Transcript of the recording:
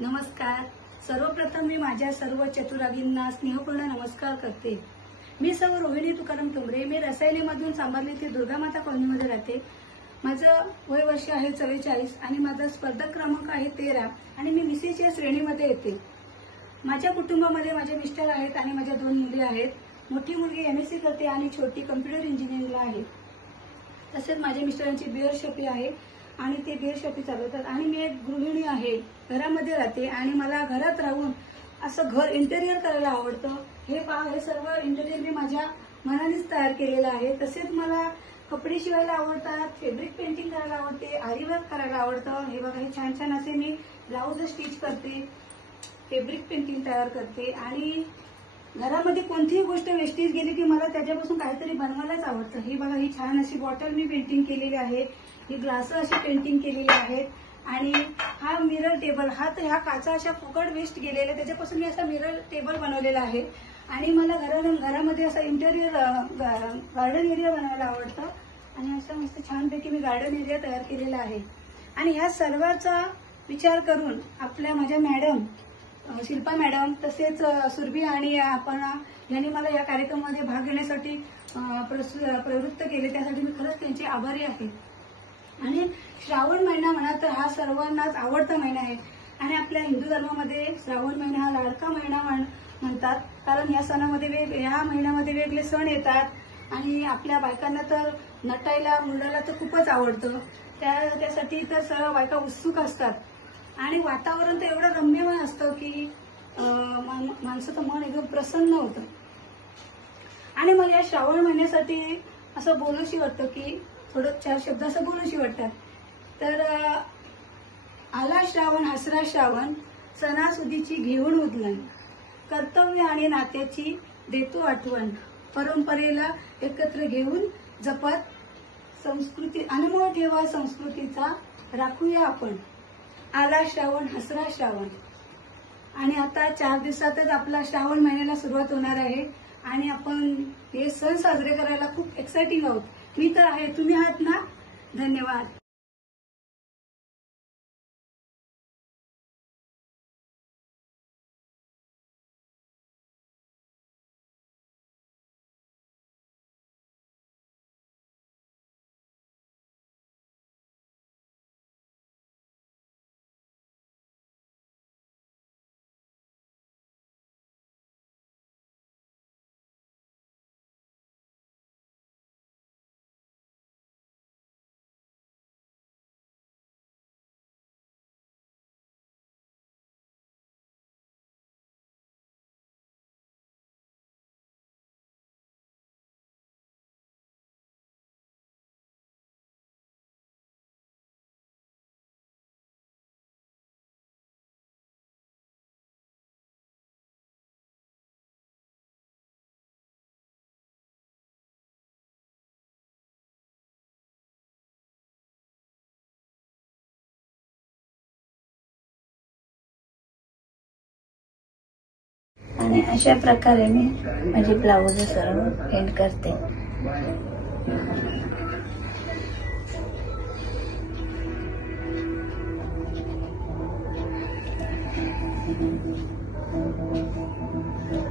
नमस्कार. सर्वप्रथम मी माझ्या सर्व चतुरागींना स्नेहपूर्ण नमस्कार करते. मी सौ रोहिणी तुकाराम टोमरे. मी रसायनीमधून सांभारली ते दुर्गामाता कॉलनीमध्ये राहते. माझं वय वर्ष आहे 44 आणि माझा स्पर्धक क्रमांक आहे 13 आणि मी मिसेसच्या श्रेणीमध्ये येते. माझ्या कुटुंबामध्ये माझे मिस्टर आहेत आणि माझ्या 2 मुली आहेत. मोठी मुलगी MSc करते आणि छोटी कम्प्युटर इंजिनिअरिंगला आहे. तसेच माझ्या मिस्टरांची बिअर शॉपी आहे आणि ते बिअर शॉपी चालवतात आणि मी एक गृहिणी आहे. घरामध्ये राहते आणि मला घरात राहून असं घर इंटेरियर करायला आवडतं. हे सर्व इंटेरियर मी माझ्या मनानेच तयार केलेलं आहे. तसेच मला कपडे शिवायला आवडतात, फॅब्रिक पेंटिंग करायला आवडते, आरी वर्क करायला आवडतं. हे बघा, हे छान छान असे मी ब्लाऊज स्टिच करते, फॅब्रिक पेंटिंग तयार करते आणि घरामध्ये कोणतीही गोष्ट वेस्टेज गेली की मला त्याच्यापासून काहीतरी बनवायलाच आवडतं. ही बघा, ही छान अशी बॉटल मी पेंटिंग केलेली आहे. ही ग्लास अशी पेंटिंग केलेली आहेत आणि हा मिरर टेबल, ह्या काचा अशा फुकट वेस्ट गेलेल्या त्याच्यापासून मी असा मिरर टेबल बनवलेला आहे. आणि मला घरामध्ये असं इंटेरियर गार्डन एरिया बनवायला आवडतं आणि असं मस्त छानपैकी मी गार्डन एरिया तयार केलेला आहे. आणि ह्या सर्वांचा विचार करून माझ्या मॅडम शिल्पा मॅडम तसेच सुरभी आणि आपण यांनी मला या कार्यक्रमामध्ये भाग घेण्यासाठी प्रवृत्त केले. त्यासाठी मी खरंच त्यांचे आभारी आहे. आणि श्रावण महिना म्हणा तर हा सर्वांनाच आवडता महिना आहे आणि आपल्या हिंदू धर्मामध्ये श्रावण महिना हा लाडका महिना म्हणतात. कारण या सणामध्ये या महिन्यामध्ये वेगळे सण येतात आणि आपल्या बायकांना तर नटायला मुलाला तर खूपच आवडतं. त्यासाठी तर सर्व बायका उत्सुक असतात आणि वातावरण तर एवढं रम्यमय असतं की माणसाचं मन एकदम प्रसन्न होतं. आणि मला या श्रावण महिन्यासाठी असं बोलूशी वाटतं की थोडं 4 शब्द असं बोलूशी वाटतात. तर आला श्रावण हसरा श्रावण, सणासुदीची घेऊन उधळण, कर्तव्य आणि नात्याची देतो आठवण, परंपरेला एकत्र घेऊन जपत संस्कृती अनमोल ठेवा संस्कृतीचा राखूया आपण. आला श्रावण हसरा श्रावण. आणि आता 4 दिवसातच आपला श्रावण महिन्याला सुरुवात होणार आहे आणि आपण हे सण साजरे करायला खूप एक्साइटिंग आहोत. मी तर आहे, तुम्ही आहात ना? धन्यवाद. आणि अशा प्रकारे मी माझे ब्लाऊज सर्व एंड करते.